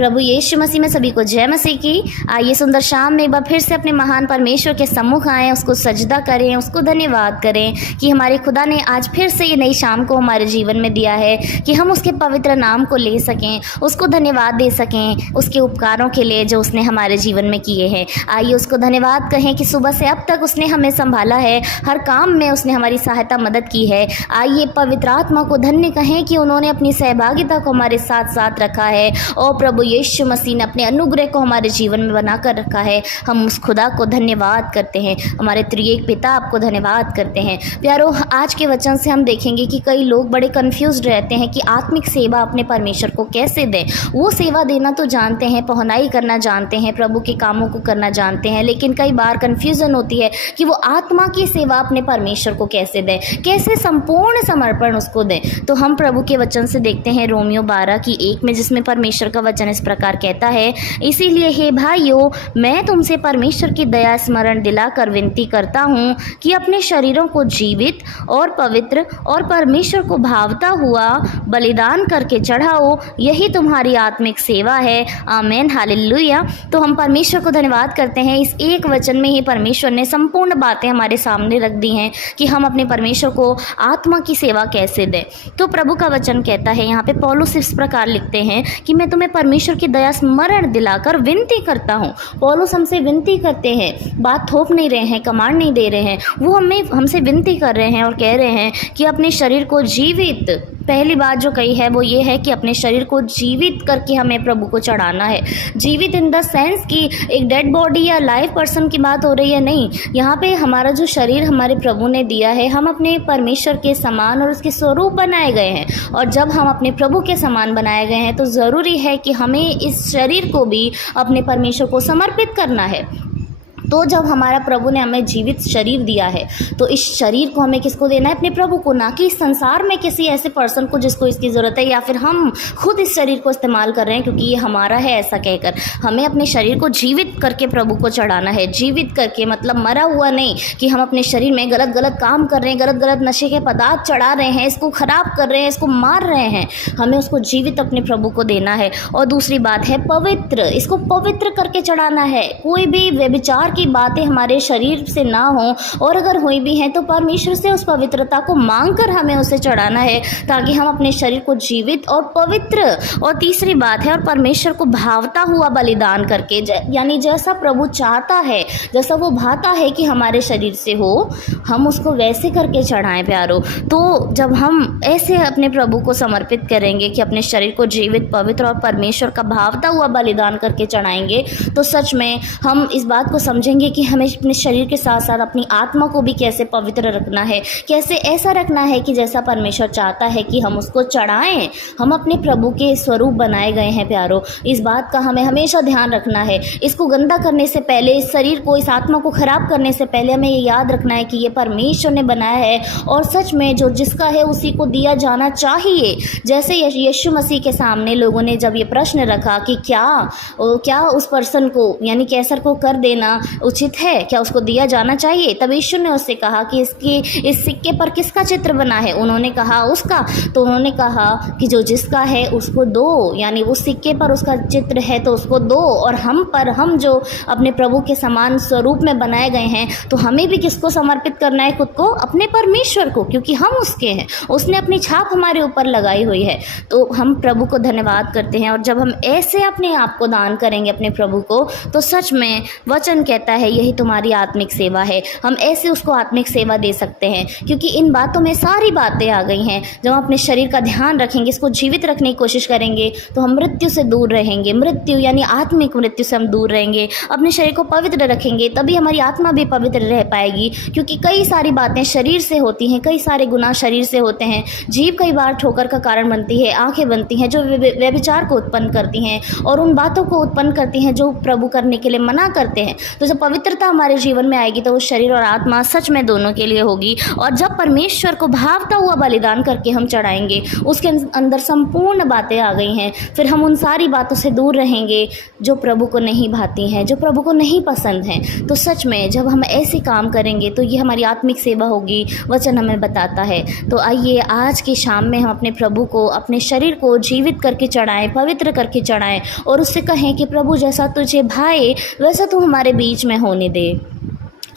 प्रभु यीशु मसीह में सभी को जय मसीह की। आइए सुंदर शाम में एक बार फिर से अपने महान परमेश्वर के सम्मुख आएँ, उसको सजदा करें, उसको धन्यवाद करें कि हमारे खुदा ने आज फिर से ये नई शाम को हमारे जीवन में दिया है कि हम उसके पवित्र नाम को ले सकें, उसको धन्यवाद दे सकें उसके उपकारों के लिए जो उसने हमारे जीवन में किए हैं। आइए उसको धन्यवाद कहें कि सुबह से अब तक उसने हमें संभाला है, हर काम में उसने हमारी सहायता मदद की है। आइए पवित्र आत्मा को धन्य कहें कि उन्होंने अपनी सहभागिता को हमारे साथ साथ रखा है और प्रभु यीशु मसीह ने अपने अनुग्रह को हमारे जीवन में बना कर रखा है। हम उस खुदा को धन्यवाद करते हैं, हमारे त्रिएक पिता आपको धन्यवाद करते हैं। प्यारो, आज के वचन से हम देखेंगे कि कई लोग बड़े कंफ्यूज रहते हैं कि आत्मिक सेवा अपने परमेश्वर को कैसे दें। वो सेवा देना तो जानते हैं, पहुनाई करना जानते हैं, प्रभु के कामों को करना जानते हैं, लेकिन कई बार कन्फ्यूज़न होती है कि वो आत्मा की सेवा अपने परमेश्वर को कैसे दें, कैसे संपूर्ण समर्पण उसको दें। तो हम प्रभु के वचन से देखते हैं रोमियो 12:1 में, जिसमें परमेश्वर का वचन इस प्रकार कहता है, इसीलिए हे भाइयों, मैं तुमसे परमेश्वर की दया स्मरण दिलाकर विनती करता हूँ कि अपने शरीरों को जीवित और पवित्र और परमेश्वर को भावता हुआ बलिदान करके चढ़ाओ, यही तुम्हारी आत्मिक सेवा है। आमीन, हालेलुया। तो हम परमेश्वर को धन्यवाद करते हैं, इस एक वचन में ही परमेश्वर ने संपूर्ण बातें हमारे सामने रख दी हैं कि हम अपने परमेश्वर को आत्मा की सेवा कैसे दें। तो प्रभु का वचन कहता है, यहाँ पे पौलुस इस प्रकार लिखते हैं कि मैं तुम्हें परमेश्वर की दया स्मरण दिलाकर विनती करता हूँ। पौलुस हमसे विनती करते हैं, बात थोप नहीं रहे हैं, कमांड नहीं दे रहे हैं, वो हमसे विनती कर रहे हैं और कह रहे हैं कि अपने शरीर को जीवित, पहली बात जो कही है वो ये है कि अपने शरीर को जीवित करके हमें प्रभु को चढ़ाना है। जीवित इन द सेंस कि एक डेड बॉडी या लाइव पर्सन की बात हो रही है, नहीं। यहाँ पे हमारा जो शरीर हमारे प्रभु ने दिया है, हम अपने परमेश्वर के समान और उसके स्वरूप बनाए गए हैं, और जब हम अपने प्रभु के समान बनाए गए हैं तो ज़रूरी है कि हमें इस शरीर को भी अपने परमेश्वर को समर्पित करना है। तो जब हमारा प्रभु ने हमें जीवित शरीर दिया है तो इस शरीर को हमें किसको देना है? अपने प्रभु को, ना कि इस संसार में किसी ऐसे पर्सन को जिसको इसकी ज़रूरत है, या फिर हम खुद इस शरीर को इस्तेमाल कर रहे हैं क्योंकि ये हमारा है ऐसा कहकर। हमें अपने शरीर को जीवित करके प्रभु को चढ़ाना है। जीवित करके मतलब मरा हुआ नहीं कि हम अपने शरीर में गलत गलत काम कर रहे हैं, गलत गलत नशे के पदार्थ चढ़ा रहे हैं, इसको ख़राब कर रहे हैं, इसको मार रहे हैं। हमें उसको जीवित अपने प्रभु को देना है। और दूसरी बात है पवित्र, इसको पवित्र करके चढ़ाना है। कोई भी व्यभिचार की बातें हमारे शरीर से ना हो, और अगर हुई भी हैं तो परमेश्वर से उस पवित्रता को मांगकर हमें उसे चढ़ाना है ताकि हम अपने शरीर को जीवित और पवित्र, और तीसरी बात है और परमेश्वर को भावता हुआ बलिदान करके, यानी जैसा प्रभु चाहता है, जैसा वो भाता है कि हमारे शरीर से हो, हम उसको वैसे करके चढ़ाएं प्यारो। तो जब हम ऐसे अपने प्रभु को समर्पित करेंगे कि अपने शरीर को जीवित, पवित्र और परमेश्वर का भावता हुआ बलिदान करके चढ़ाएंगे, तो सच में हम इस बात को समझेंगे कि हमें अपने शरीर के साथ साथ अपनी आत्मा को भी कैसे पवित्र रखना है, कैसे ऐसा रखना है कि जैसा परमेश्वर चाहता है कि हम उसको चढ़ाएं। हम अपने प्रभु के स्वरूप बनाए गए हैं प्यारो, इस बात का हमें हमेशा ध्यान रखना है। इसको गंदा करने से पहले, इस शरीर को, इस आत्मा को खराब करने से पहले हमें ये याद रखना है कि ये परमेश्वर ने बनाया है और सच में जो जिसका है उसी को दिया जाना चाहिए। जैसे यीशु मसीह के सामने लोगों ने जब ये प्रश्न रखा कि क्या उस पर्सन को, यानी कैसर को कर देना उचित है, क्या उसको दिया जाना चाहिए, तब यीशु ने उससे कहा कि इस सिक्के पर किसका चित्र बना है? उन्होंने कहा उसका। तो उन्होंने कहा कि जो जिसका है उसको दो, यानी उस सिक्के पर उसका चित्र है तो उसको दो। और हम जो अपने प्रभु के समान स्वरूप में बनाए गए हैं, तो हमें भी किसको समर्पित करना है? खुद को, अपने परमेश्वर को, क्योंकि हम उसके हैं, उसने अपनी छाप हमारे ऊपर लगाई हुई है। तो हम प्रभु को धन्यवाद करते हैं, और जब हम ऐसे अपने आप को दान करेंगे अपने प्रभु को, तो सच में वचन कहता है यही तुम्हारी आत्मिक सेवा है। हम ऐसे उसको आत्मिक सेवा दे सकते हैं क्योंकि इन बातों में सारी बातें आ गई हैं। जब हम अपने शरीर का ध्यान रखेंगे, इसको जीवित रखने की कोशिश करेंगे, तो हम मृत्यु से दूर रहेंगे। मृत्यु यानी आत्मिक मृत्यु से हम दूर रहेंगे। अपने शरीर को पवित्र रखेंगे तभी हमारी आत्मा भी पवित्र रह पाएगी, क्योंकि कई सारी बातें शरीर से होती हैं, कई सारे गुनाह शरीर से होते हैं। जीभ कई बार ठोकर का कारण बनती है, आंखें बनती हैं जो व्यभिचार को उत्पन्न करती हैं और उन बातों को उत्पन्न करती हैं जो प्रभु करने के लिए मना करते हैं। तो जब पवित्रता हमारे जीवन में आएगी तो वो शरीर और आत्मा सच में दोनों के लिए होगी। और जब परमेश्वर को भावता हुआ बलिदान करके हम चढ़ाएंगे, उसके अंदर संपूर्ण बातें आ गई हैं, फिर हम उन सारी बातों से दूर रहेंगे जो प्रभु को नहीं भाती हैं, जो प्रभु को नहीं पसंद हैं। तो सच में जब हम ऐसे काम करेंगे तो ये हमारी आत्मिक सेवा होगी, वचन हमें बताता है। तो आइए आज की शाम में हम अपने प्रभु को, अपने शरीर को जीवित करके चढ़ाएं, पवित्र करके चढ़ाएं और उससे कहें कि प्रभु जैसा तुझे भाए वैसा तू हमारे बीच में होने दे।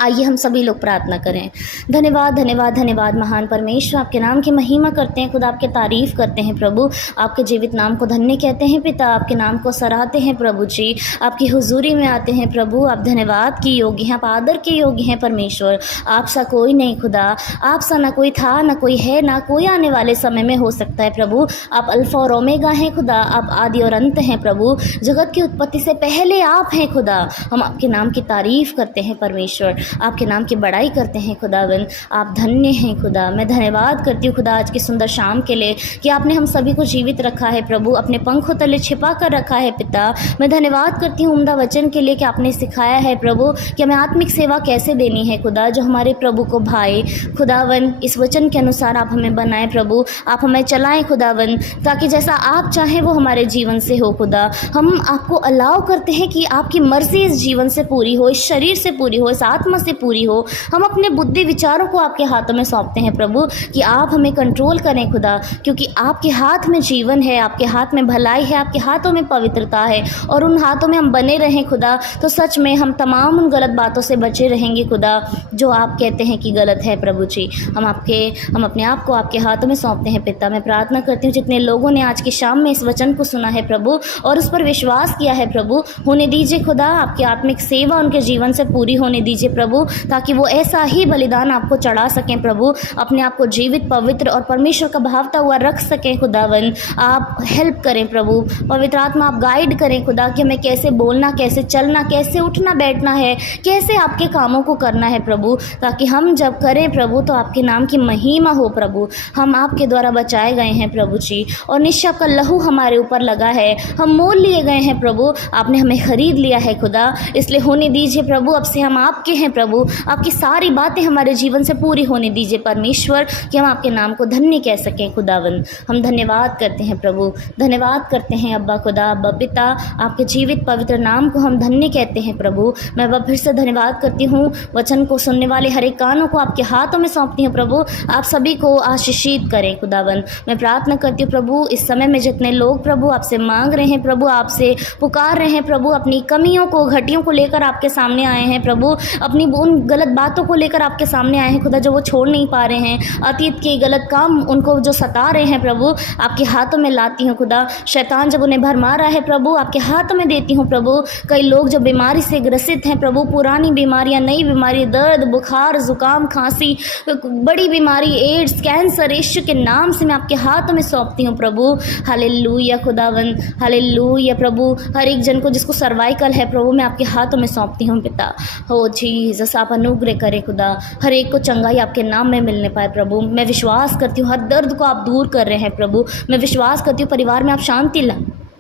आइए हम सभी लोग प्रार्थना करें। धन्यवाद धन्यवाद धन्यवाद महान परमेश्वर, आपके नाम की महिमा करते हैं खुदा, आपके तारीफ़ करते हैं प्रभु, आपके जीवित नाम को धन्य कहते हैं पिता, आपके नाम को सराहते हैं प्रभु जी, आपकी हुजूरी में आते हैं प्रभु। आप धन्यवाद के योग्य हैं, आप आदर के योग्य हैं परमेश्वर। आप सा कोई नहीं खुदा, आप सा ना कोई था, ना कोई है, ना कोई आने वाले समय में हो सकता है प्रभु। आप अल्फ़ा और ओमेगा हैं खुदा, आप आदि और अंत हैं प्रभु, जगत की उत्पत्ति से पहले आप हैं खुदा। हम आपके नाम की तारीफ़ करते हैं परमेश्वर, आपके नाम की बड़ाई करते हैं खुदावन। आप धन्य हैं खुदा। मैं धन्यवाद करती हूँ खुदा आज की सुंदर शाम के लिए कि आपने हम सभी को जीवित रखा है प्रभु, अपने पंखों तले छिपा कर रखा है पिता। मैं धन्यवाद करती हूँ उम्दा वचन के लिए कि आपने सिखाया है प्रभु कि हमें आत्मिक सेवा कैसे देनी है खुदा, जो हमारे प्रभु को भाए खुदावन। इस वचन के अनुसार आप हमें बनाएं प्रभु, आप हमें चलाएं खुदावन, ताकि जैसा आप चाहें वो हमारे जीवन से हो खुदा। हम आपको अलाउ करते हैं कि आपकी मर्जी इस जीवन से पूरी हो, इस शरीर से पूरी हो, इस आत्मा से पूरी हो। हम अपने बुद्धि विचारों को आपके हाथों में सौंपते हैं प्रभु कि आप हमें कंट्रोल करें खुदा, क्योंकि आपके हाथ में जीवन है, आपके हाथ में भलाई है, आपके हाथों में पवित्रता है और उन हाथों में हम बने रहें खुदा। तो सच में हम तमाम उन गलत बातों से बचे रहेंगे खुदा जो आप कहते हैं कि गलत है प्रभु जी। हम अपने आप को आपके हाथों में सौंपते हैं पिता। मैं प्रार्थना करती हूँ जितने लोगों ने आज की शाम में इस वचन को सुना है प्रभु और उस पर विश्वास किया है प्रभु, होने दीजिए खुदा आपकी आत्मिक सेवा उनके जीवन से पूरी होने दीजिए प्रभु, ताकि वो ऐसा ही बलिदान आपको चढ़ा सकें प्रभु, अपने आप को जीवित, पवित्र और परमेश्वर का भावता हुआ रख सकें खुदावन। आप हेल्प करें प्रभु, पवित्र आत्मा आप गाइड करें खुदा कि हमें कैसे बोलना, कैसे चलना, कैसे उठना बैठना है, कैसे आपके कामों को करना है प्रभु, ताकि हम जब करें प्रभु तो आपके नाम की महिमा हो प्रभु। हम आपके द्वारा बचाए गए हैं प्रभु जी और निश्चय आपका लहू हमारे ऊपर लगा है, हम मोल लिए गए हैं प्रभु, आपने हमें खरीद लिया है खुदा। इसलिए होने दीजिए प्रभु, अब से हम आपके हैं प्रभु, आपकी सारी बातें हमारे जीवन से पूरी होने दीजिए परमेश्वर, कि हम आपके नाम को धन्य कह सकें खुदावन। हम धन्यवाद करते हैं प्रभु, धन्यवाद करते हैं अब्बा खुदा, अब्बा पिता, आपके जीवित पवित्र नाम को हम धन्य कहते हैं प्रभु। मैं अब्बा फिर से धन्यवाद करती हूँ, वचन को सुनने वाले हर एक कानों को आपके हाथों में सौंपती हूँ प्रभु, आप सभी को आशीषित करें खुदावन। मैं प्रार्थना करती हूँ प्रभु इस समय में जितने लोग प्रभु आपसे मांग रहे हैं प्रभु, आपसे पुकार रहे हैं प्रभु, अपनी कमियों को, घटियों को लेकर आपके सामने आए हैं प्रभु, अपनी उन गलत बातों को लेकर आपके सामने आए हैं खुदा जो वो छोड़ नहीं पा रहे हैं, अतीत के गलत काम उनको जो सता रहे हैं प्रभु, आपके हाथों में लाती हूँ खुदा। शैतान जब उन्हें भरमा रहा है प्रभु, आपके हाथों में देती हूँ प्रभु। कई लोग जो बीमारी से ग्रसित हैं प्रभु, पुरानी बीमारियाँ, नई बीमारी, दर्द, बुखार, जुकाम, खांसी, बड़ी बीमारी, एड्स, कैंसर, यीशु के नाम से मैं आपके हाथों में सौंपती हूँ प्रभु। हालेलुया खुदावन, हालेलुया प्रभु। हर एक जन को जिसको सर्वाइकल है प्रभु, मैं आपके हाथों में सौंपती हूँ पिता। हो जीसस, आप अनुग्रह करें खुदा, हर एक को चंगाई आपके नाम में मिलने पाए प्रभु। मैं विश्वास करती हूँ हर दर्द को आप दूर कर रहे हैं प्रभु। मैं विश्वास करती हूँ परिवार में आप शांति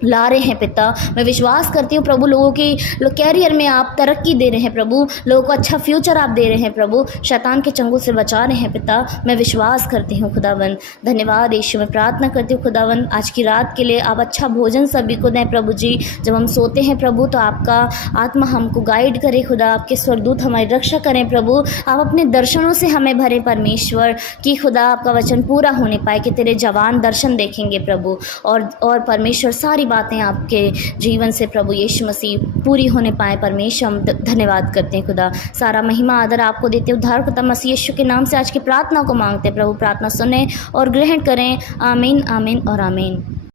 ला रहे हैं पिता। मैं विश्वास करती हूँ प्रभु लोगों की कैरियर में आप तरक्की दे रहे हैं प्रभु, लोगों को अच्छा फ्यूचर आप दे रहे हैं प्रभु, शैतान के चंगुल से बचा रहे हैं पिता। मैं विश्वास करती हूँ खुदावन। धन्यवाद यीशु। मैं प्रार्थना करती हूँ खुदावन आज की रात के लिए आप अच्छा भोजन सभी को दें प्रभु जी। जब हम सोते हैं प्रभु तो आपका आत्मा हमको गाइड करे खुदा, आपके स्वर्गदूत हमारी रक्षा करें प्रभु, आप अपने दर्शनों से हमें भरे परमेश्वर कि खुदा आपका वचन पूरा होने पाए, कि तेरे जवान दर्शन देखेंगे प्रभु और परमेश्वर सारी बातें आपके जीवन से प्रभु यीशु मसीह पूरी होने पाए परमेश्वर। हम धन्यवाद करते हैं खुदा, सारा महिमा आदर आपको देते हैं। उद्धारकर्ता मसीह यीशु के नाम से आज की प्रार्थना को मांगते हैं प्रभु, प्रार्थना सुने और ग्रहण करें। आमीन, आमीन और आमीन।